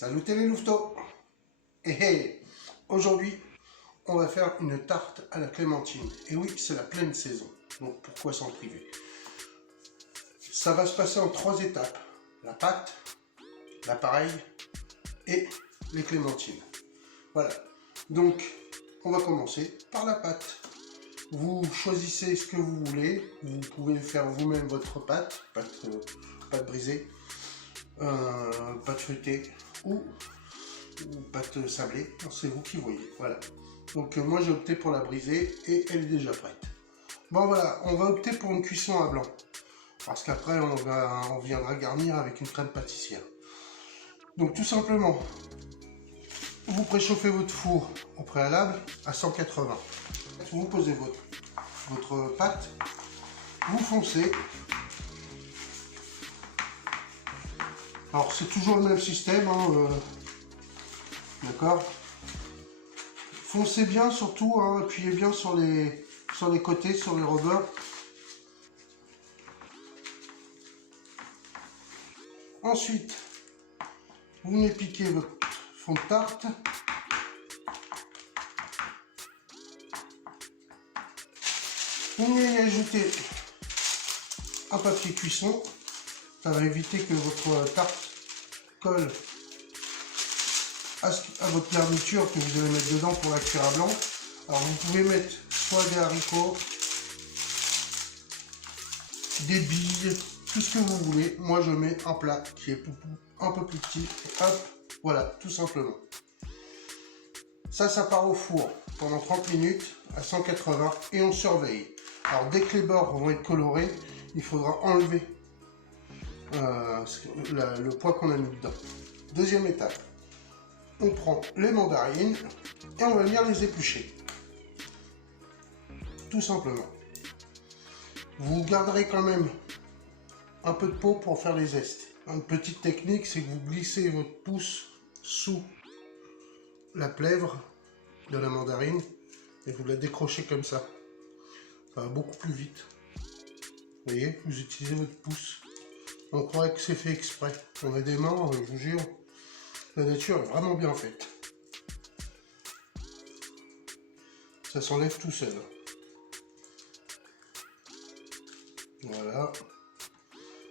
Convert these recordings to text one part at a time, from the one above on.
Salut les louveteaux. Aujourd'hui, on va faire une tarte à la clémentine. Et oui, c'est la pleine saison, donc pourquoi s'en priver? Ça va se passer en 3 étapes. La pâte, l'appareil et les clémentines. Voilà, donc on va commencer par la pâte. Vous choisissez ce que vous voulez, vous pouvez faire vous-même votre pâte brisée, pâte feuilletée ou pâte sablée, c'est vous qui voyez, voilà. Donc moi j'ai opté pour la briser et elle est déjà prête. Bon voilà, on va opter pour une cuisson à blanc, parce qu'après on viendra garnir avec une crème pâtissière. Donc tout simplement, vous préchauffez votre four au préalable à 180. Vous posez votre pâte, vous foncez. Alors c'est toujours le même système, hein, d'accord. Foncez bien surtout, hein, appuyez bien sur les côtés, sur les rebords. Ensuite, vous venez piquer votre fond de tarte. Vous venez y ajouter un papier cuisson. Ça va éviter que votre tarte colle à votre garniture que vous allez mettre dedans pour la cuire à blanc. Alors vous pouvez mettre soit des haricots, des billes, tout ce que vous voulez. Moi je mets un plat qui est un peu plus petit. Et hop, voilà, tout simplement. Ça part au four pendant 30 minutes à 180 et on surveille. Alors dès que les bords vont être colorés, il faudra enlever le poids qu'on a mis dedans. Deuxième étape, on prend les mandarines et on va venir les éplucher. Tout simplement. Vous garderez quand même un peu de peau pour faire les zestes. Une petite technique, c'est que vous glissez votre pouce sous la plèvre de la mandarine et vous la décrochez comme ça. Ça va beaucoup plus vite. Vous voyez, vous utilisez votre pouce. On croirait que c'est fait exprès. On a des mains, je vous jure, la nature est vraiment bien faite. Ça s'enlève tout seul. Voilà.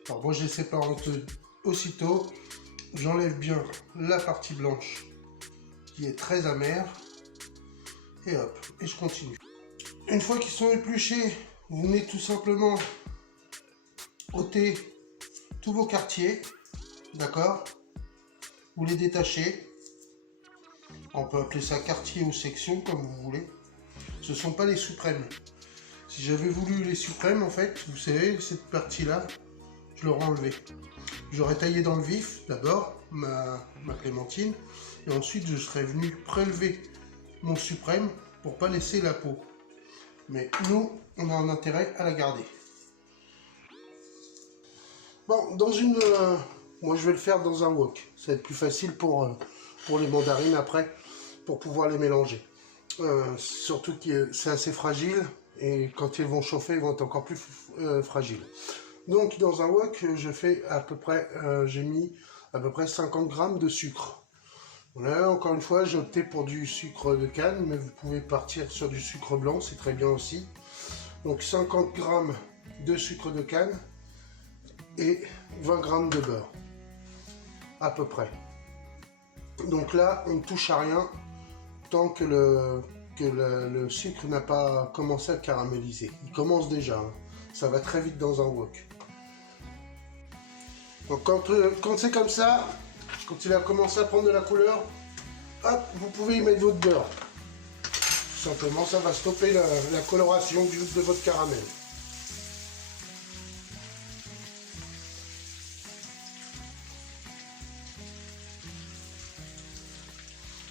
Alors moi je les sépare aussitôt. J'enlève bien la partie blanche qui est très amère. Et hop, et je continue. Une fois qu'ils sont épluchés, vous venez tout simplement ôter tous vos quartiers, d'accord? Vous les détachez. On peut appeler ça quartier ou section comme vous voulez. Ce ne sont pas les suprêmes. Si j'avais voulu les suprêmes, en fait, vous savez, cette partie-là, je l'aurais enlevée. J'aurais taillé dans le vif, d'abord, ma clémentine, et ensuite je serais venu prélever mon suprême pour pas laisser la peau. Mais nous, on a un intérêt à la garder. Bon, moi je vais le faire dans un wok. Ça va être plus facile pour les mandarines après, pour pouvoir les mélanger. Surtout que c'est assez fragile, et quand ils vont chauffer, ils vont être encore plus fragiles. Donc dans un wok, je fais à peu près, j'ai mis à peu près 50 grammes de sucre. Voilà, encore une fois, j'ai opté pour du sucre de canne, mais vous pouvez partir sur du sucre blanc, c'est très bien aussi. Donc 50 grammes de sucre de canne et 20 grammes de beurre, à peu près. Donc là, on ne touche à rien tant que le sucre n'a pas commencé à caraméliser. Il commence déjà, hein. Ça va très vite dans un wok. Donc quand c'est comme ça, quand il a commencé à prendre de la couleur, hop, vous pouvez y mettre votre beurre. Tout simplement, ça va stopper la coloration de votre caramel.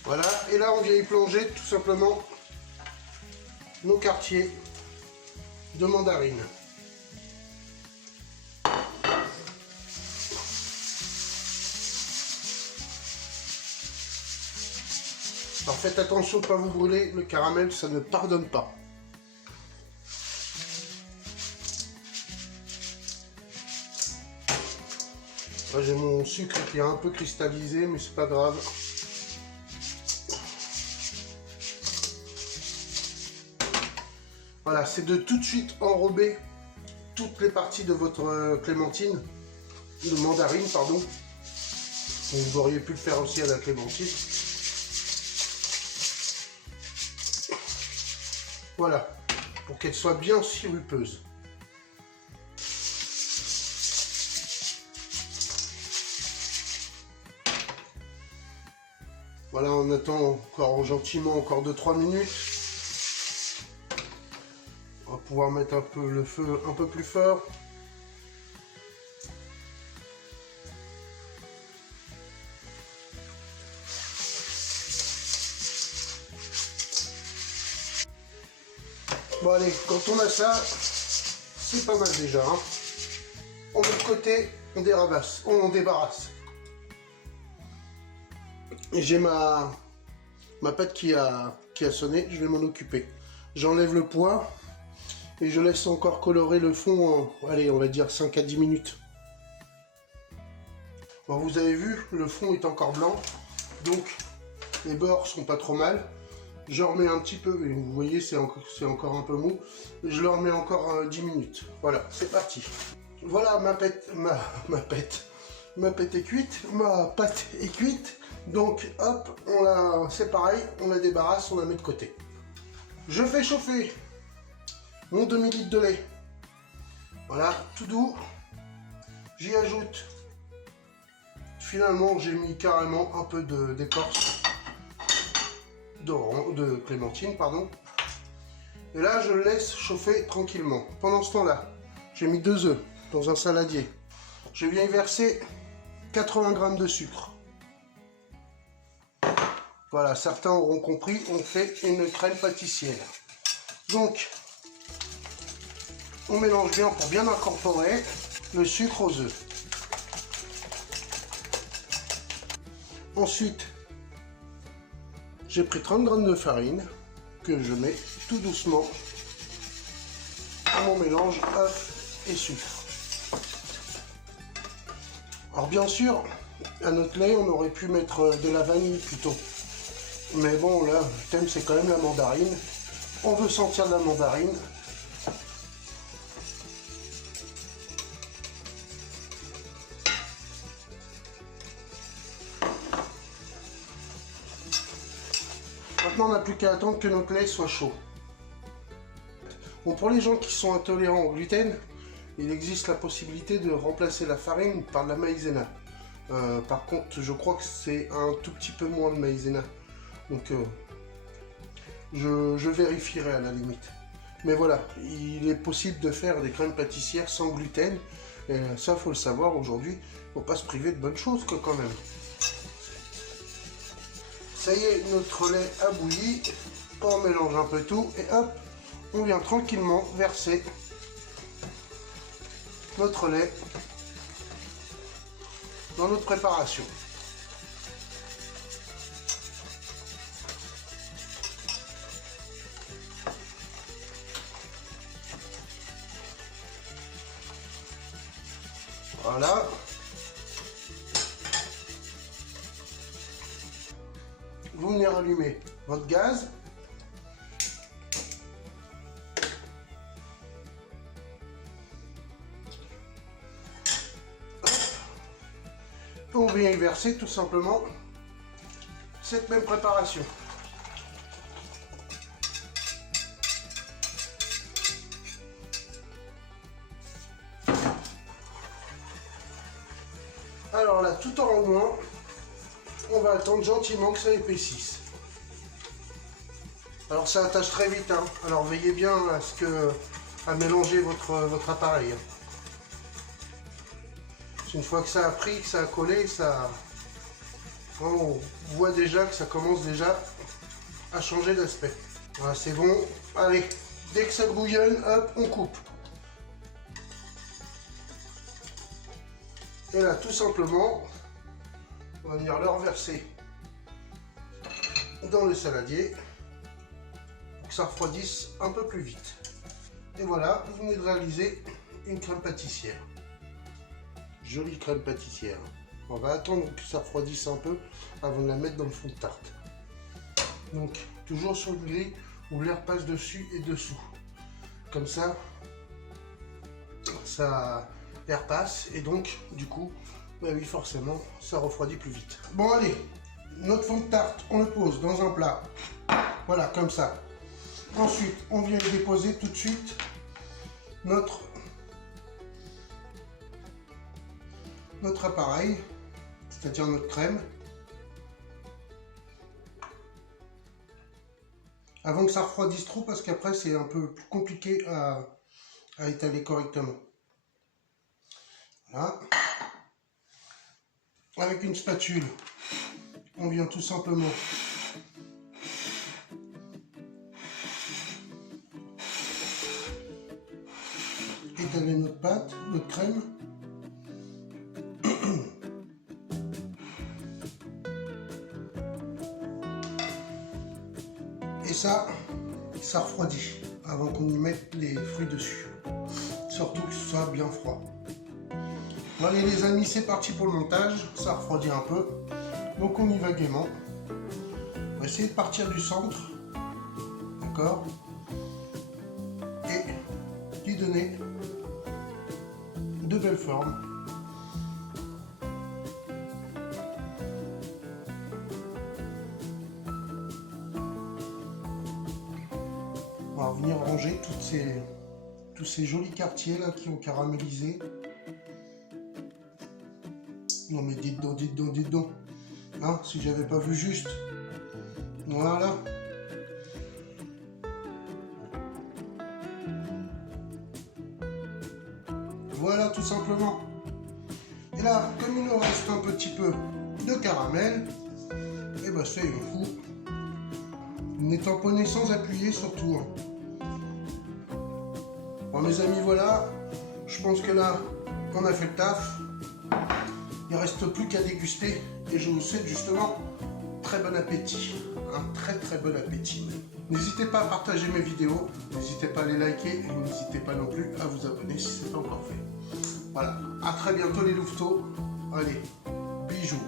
Voilà, et là on vient y plonger tout simplement nos quartiers de mandarine. Alors faites attention de ne pas vous brûler, le caramel ça ne pardonne pas. J'ai mon sucre qui est un peu cristallisé, mais c'est pas grave. Voilà, c'est de tout de suite enrober toutes les parties de votre clémentine, de mandarine, pardon. Vous auriez pu le faire aussi à la clémentine. Voilà, pour qu'elle soit bien sirupeuse. Voilà, on attend encore gentiment, encore 2-3 minutes. On va pouvoir mettre un peu le feu un peu plus fort. Bon allez, quand on a ça, c'est pas mal déjà. Hein. On met de côté, on débarrasse. Et j'ai ma pâte qui a sonné, je vais m'en occuper. J'enlève le poids et je laisse encore colorer le fond en, allez, on va dire 5 à 10 minutes. Bon, vous avez vu, le fond est encore blanc, donc les bords sont pas trop mal. Je remets un petit peu, vous voyez, c'est encore un peu mou. Je le remets encore 10 minutes. Voilà, c'est parti. Voilà, ma pâte est cuite, ma pâte est cuite. Donc, hop, c'est pareil, on la débarrasse, on la met de côté. Je fais chauffer mon demi-litre de lait. Voilà, tout doux. J'y ajoute, finalement, j'ai mis carrément un peu d'écorce de clémentine, pardon. Et là, je le laisse chauffer tranquillement. Pendant ce temps-là, j'ai mis 2 œufs dans un saladier. Je viens y verser 80 g de sucre. Voilà, certains auront compris, on fait une crème pâtissière. Donc, on mélange bien pour bien incorporer le sucre aux œufs. Ensuite, j'ai pris 30 g de farine que je mets tout doucement dans mon mélange œuf et sucre. Alors bien sûr, à notre lait, on aurait pu mettre de la vanille plutôt. Mais bon, là, le thème, c'est quand même la mandarine. On veut sentir de la mandarine. Maintenant, on n'a plus qu'à attendre que notre lait soit chaud. Bon, pour les gens qui sont intolérants au gluten, il existe la possibilité de remplacer la farine par de la maïzena. Par contre, je crois que c'est un tout petit peu moins de maïzena. Donc, je vérifierai à la limite. Mais voilà, il est possible de faire des crèmes pâtissières sans gluten. Et ça, faut le savoir aujourd'hui. Il ne faut pas se priver de bonnes choses quand même. Ça y est, notre lait a bouilli. On mélange un peu tout et hop, on vient tranquillement verser notre lait dans notre préparation. Voilà. Vous venez rallumer votre gaz. On vient y verser tout simplement cette même préparation. Alors là, tout en remuant, on va attendre gentiment que ça épaississe. Alors ça attache très vite, hein. Alors veillez bien à mélanger votre appareil. Une fois que ça a pris, que ça a collé, on voit déjà que ça commence déjà à changer d'aspect. Voilà, c'est bon. Allez, dès que ça bouillonne, hop, on coupe. Et là, tout simplement, on va venir le reverser dans le saladier pour que ça refroidisse un peu plus vite. Et voilà, vous venez de réaliser une crème pâtissière. jolie crème pâtissière. On va attendre que ça refroidisse un peu avant de la mettre dans le fond de tarte. Donc, toujours sur le grille où l'air passe dessus et dessous. Comme ça, l'air passe et donc, du coup, bah oui, forcément, ça refroidit plus vite. Bon, allez, notre fond de tarte, on le pose dans un plat. Voilà, comme ça. Ensuite, on vient y déposer tout de suite notre appareil, c'est-à-dire notre crème. Avant que ça refroidisse trop, parce qu'après c'est un peu plus compliqué à étaler correctement. Voilà. Avec une spatule, on vient tout simplement étaler notre pâte, notre crème. Et ça refroidit avant qu'on y mette les fruits dessus. Surtout que ce soit bien froid. Bon, allez les amis, c'est parti pour le montage. Ça refroidit un peu. Donc on y va gaiement. On va essayer de partir du centre. D'accord? Et lui donner de belles formes. On va venir ranger tous ces jolis quartiers là qui ont caramélisé. Non mais dites donc. Hein, si j'avais pas vu juste. Voilà. Voilà tout simplement. Et là, comme il nous reste un petit peu de caramel, et ben c'est un coup. On est tamponné sans appuyer surtout. Bon mes amis, voilà. Je pense que là, on a fait le taf. Il ne reste plus qu'à déguster. Et je vous souhaite justement très bon appétit. Un très bon appétit. N'hésitez pas à partager mes vidéos. N'hésitez pas à les liker. Et n'hésitez pas non plus à vous abonner si ce n'est pas encore fait. Voilà. À très bientôt les louveteaux. Allez, bisous.